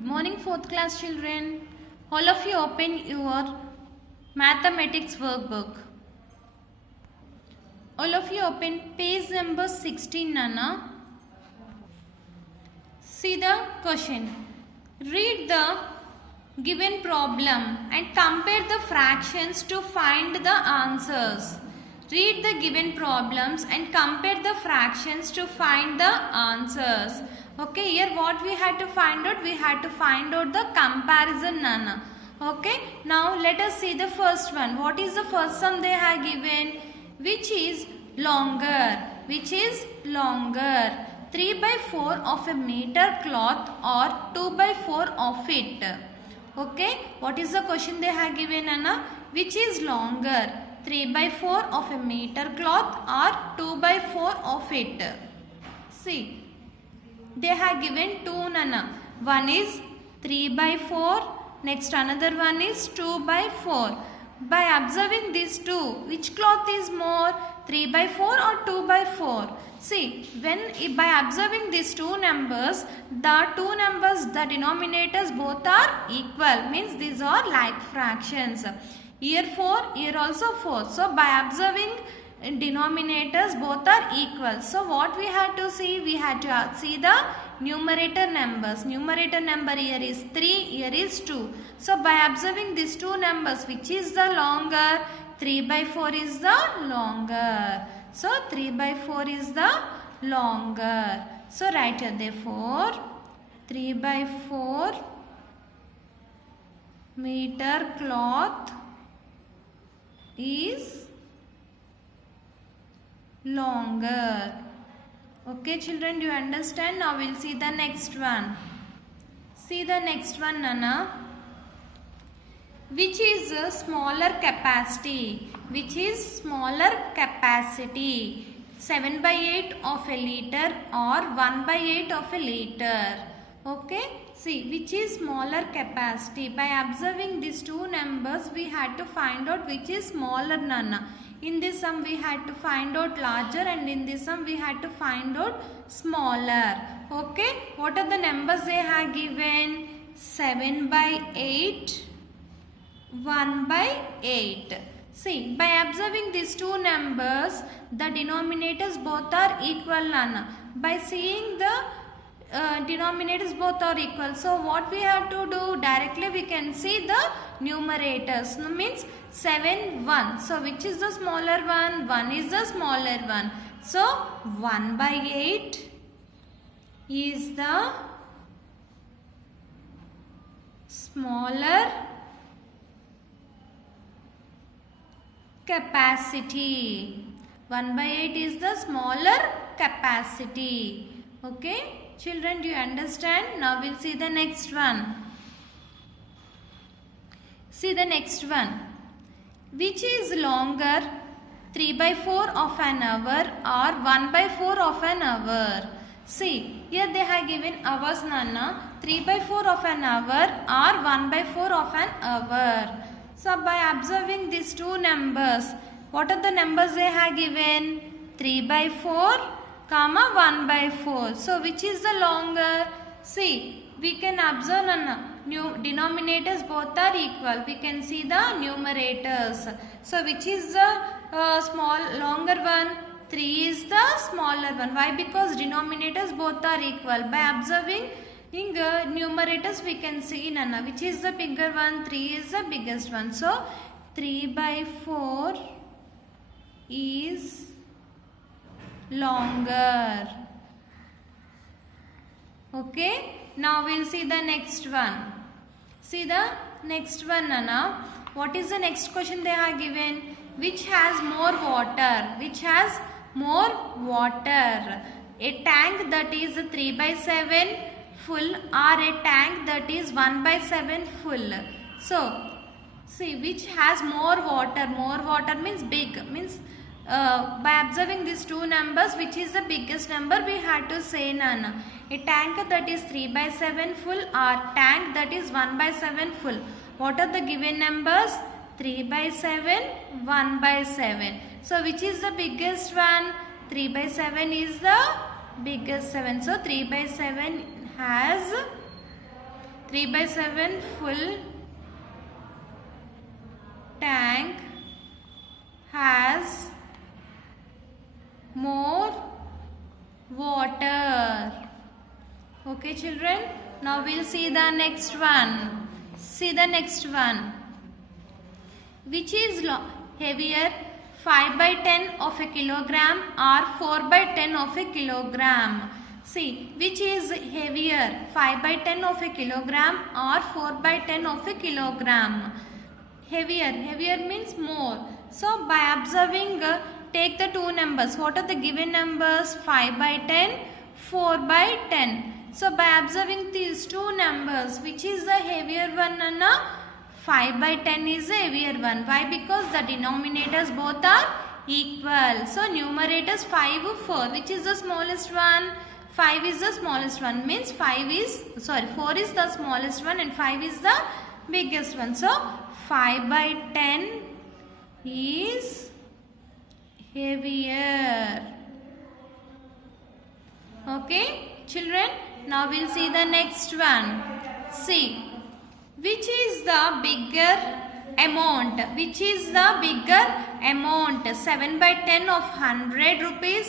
morning, 4th class children. All of you open your mathematics workbook. All of you open page number 16, Nana. See the question. Read the given problem and compare the fractions to find the answers. Read the given problems and compare the fractions to find the answers. Okay, here what we had to find out? We had to find out the comparison, Nana. Okay, now let us see the first one. What is the first sum they have given? Which is longer? Which is longer? 3 by 4 of a meter cloth or 2 by 4 of it? Okay, what is the question they have given, Anna? Which is longer? 3 by 4 of a meter cloth or 2 by 4 of it? See, they have given two, Nana. One is 3 by 4. Next another one is 2 by 4. By observing these two, which cloth is more? 3 by 4 or 2 by 4? See, by observing these two numbers, the denominators both are equal. Means these are like fractions. Here 4, here also 4. So by observing denominators both are equal. So what we had to see? We had to see the numerator numbers. Numerator number here is 3, here is 2. So by observing these two numbers, which is the longer? 3 by 4 is the longer. So 3 by 4 is the longer. So write here therefore 3 by 4 meter cloth is longer. Okay children, do you understand? Now we'll see the next one. See the next one, Nana. Which is a smaller capacity? Which is smaller capacity? 7 by 8 of a liter or 1 by 8 of a liter? Okay. See, which is smaller capacity? By observing these two numbers, we had to find out which is smaller, Nana. In this sum, we had to find out larger, and in this sum, we had to find out smaller. Okay. What are the numbers they have given? 7 by 8. 1 by 8. See, by observing these two numbers, the denominators both are equal, Nana. By seeing the denominators both are equal. So, what we have to do? Directly we can see the numerators. Means 7, 1. So, which is the smaller one? 1 is the smaller one. So, 1 by 8 is the smaller capacity. 1 by 8 is the smaller capacity. Okay. Children, do you understand? Now we'll see the next one. See the next one. Which is longer? 3 by 4 of an hour or 1 by 4 of an hour? See, here they have given hours, Nana. 3 by 4 of an hour or 1 by 4 of an hour. So, by observing these two numbers, what are the numbers they have given? 3 by 4, comma 1 by 4. So, which is the longer? See, we can observe denominators both are equal. We can see the numerators. So, which is the longer one? 3 is the smaller one. Why? Because denominators both are equal. By observing in the numerators we can see, Nana, which is the bigger one? 3 is the biggest one. So 3 by 4 is longer. Okay. Now we'll see the next one. See the next one, Nana. What is the next question they are given? Which has more water? Which has more water? A tank that is 3 by 7 full or a tank that is 1 by 7 full. So, see which has more water. More water means big. Means by observing these two numbers, which is the biggest number, we had to say, Nana. A tank that is 3 by 7 full or tank that is 1 by 7 full. What are the given numbers? 3 by 7, 1 by 7. So, which is the biggest one? 3 by 7 is the biggest 7. So, 3 by 7 has 3/7 full tank has more water. Okay children, now we'll see the next one. See the next one. Which is heavier, 5/10 of a kilogram or 4/10 of a kilogram? See, which is heavier, 5/10 of a kilogram or 4/10 of a kilogram? Heavier means more. So by observing, take the two numbers. What are the given numbers? 5/10, 4/10. So by observing these two numbers, which is the heavier one, Anna? 5/10 is the heavier one. Why? Because the denominators both are equal. So numerators 5, 4. Which is the smallest one? 5 is the smallest one. Means 4 is the smallest one and 5 is the biggest one. So 5/10 is heavier. Okay children, now we'll see the next one. See, which is the bigger amount? Which is the bigger amount? 7/10 of 100 rupees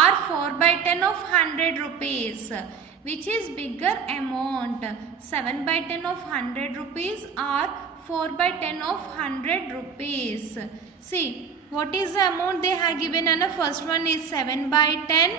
or 4/10 of 100 rupees? Which is bigger amount? 7/10 of 100 rupees or 4/10 of 100 rupees? See, what is the amount they have given? And the first one is 7/10,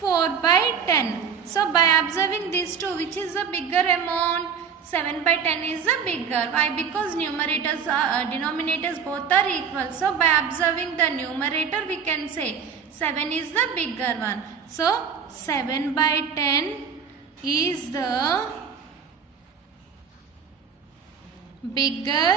4/10. So by observing these two, which is the bigger amount? 7/10 is the bigger. Why? Because denominators both are equal. So by observing the numerator, we can say 7 is the bigger one. So 7/10 is the bigger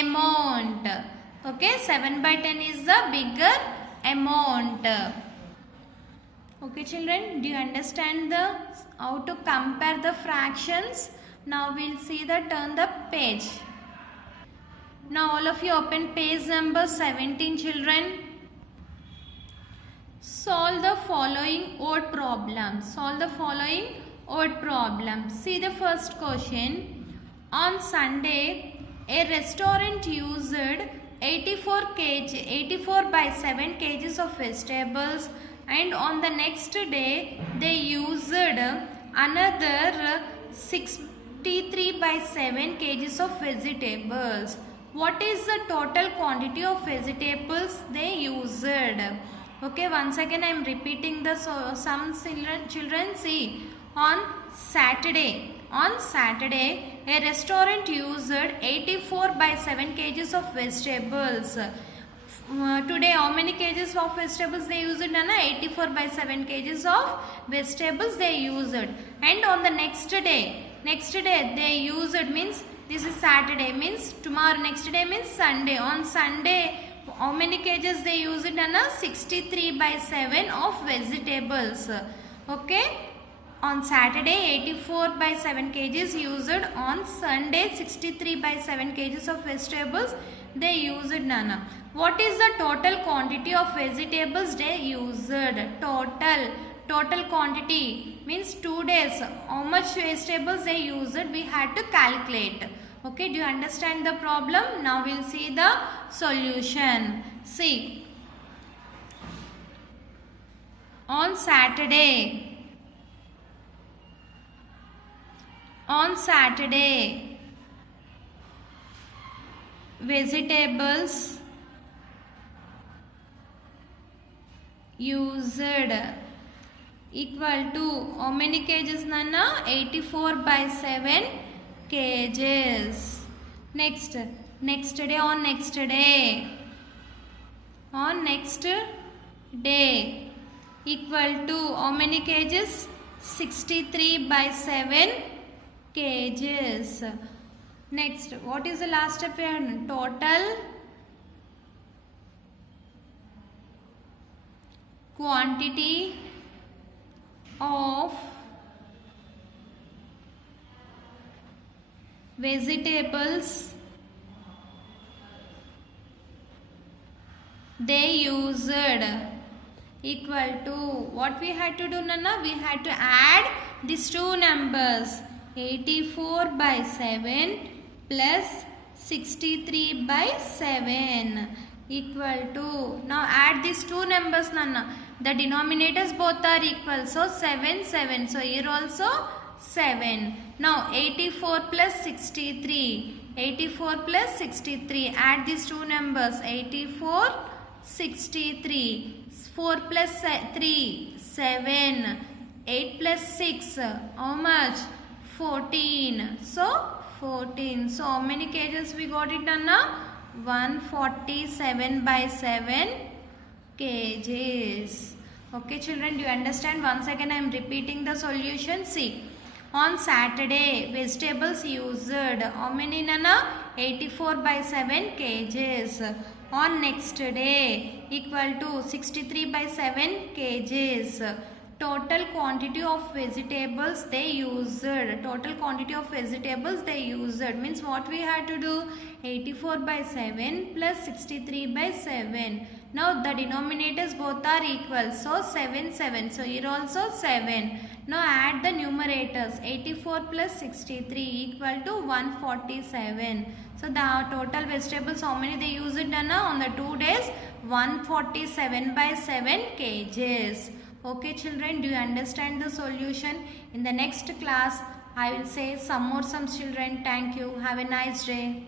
amount. Okay, 7/10 is the bigger amount. Okay children, do you understand how to compare the fractions? Now we'll see turn the page. Now all of you open page number 17 children. Solve the following odd problems. Solve the following odd problems. See the first question. On Sunday, a restaurant used 84/7 kgs of vegetables, and on the next day they used another 63/7 kgs of vegetables. What is the total quantity of vegetables they used? Okay, once again I am repeating the some children. See, on Saturday, a restaurant used 84/7 kgs of vegetables. Today, how many kgs of vegetables they used? 84/7 kgs of vegetables they used. And on the next day they used, means this is Saturday, means tomorrow, next day means Sunday. On Sunday, how many kgs they used? 63/7 of vegetables. Okay. On Saturday, 84/7 kgs used. On Sunday, 63/7 kgs of vegetables they used. Nana. What is the total quantity of vegetables they used? Total quantity means 2 days. How much vegetables they used? We had to calculate. Okay, do you understand the problem? Now we'll see the solution. See, on Saturday, vegetables used equal to how many kgs, Nana? 84/7 kgs. Next day, on next day equal to how many kgs? 63/7 kgs. Next, what is the last step here? Total quantity of vegetables they used equal to, what we had to do, Nana? We had to add these two numbers, 84 by 7 plus 63 by 7 equal to, now add these two numbers, Nana. The denominators both are equal, so 7, 7. So here also 7. Now 84 plus 63. 84 plus 63. Add these two numbers. 84, 63. 4 plus 3, 7. 8 plus 6, how much? 14. So 14. So how many kgs we got it, Anna? 147 by 7 kgs. Okay children, do you understand? Once again I am repeating the solution. See, on Saturday vegetables used, how many, Nana? 84 by 7 kgs. On next day equal to 63 by 7 kgs. Total quantity of vegetables they used. Total quantity of vegetables they used means what we had to do? 84 by 7 plus 63 by 7. Now the denominators both are equal. So 7, 7. So here also 7. Now add the numerators. 84 plus 63 equal to 147. So the total vegetables, how many they used, Nana? On the 2 days, 147 by 7 kgs. Okay children, do you understand the solution? In the next class, I will say some more children. Thank you. Have a nice day.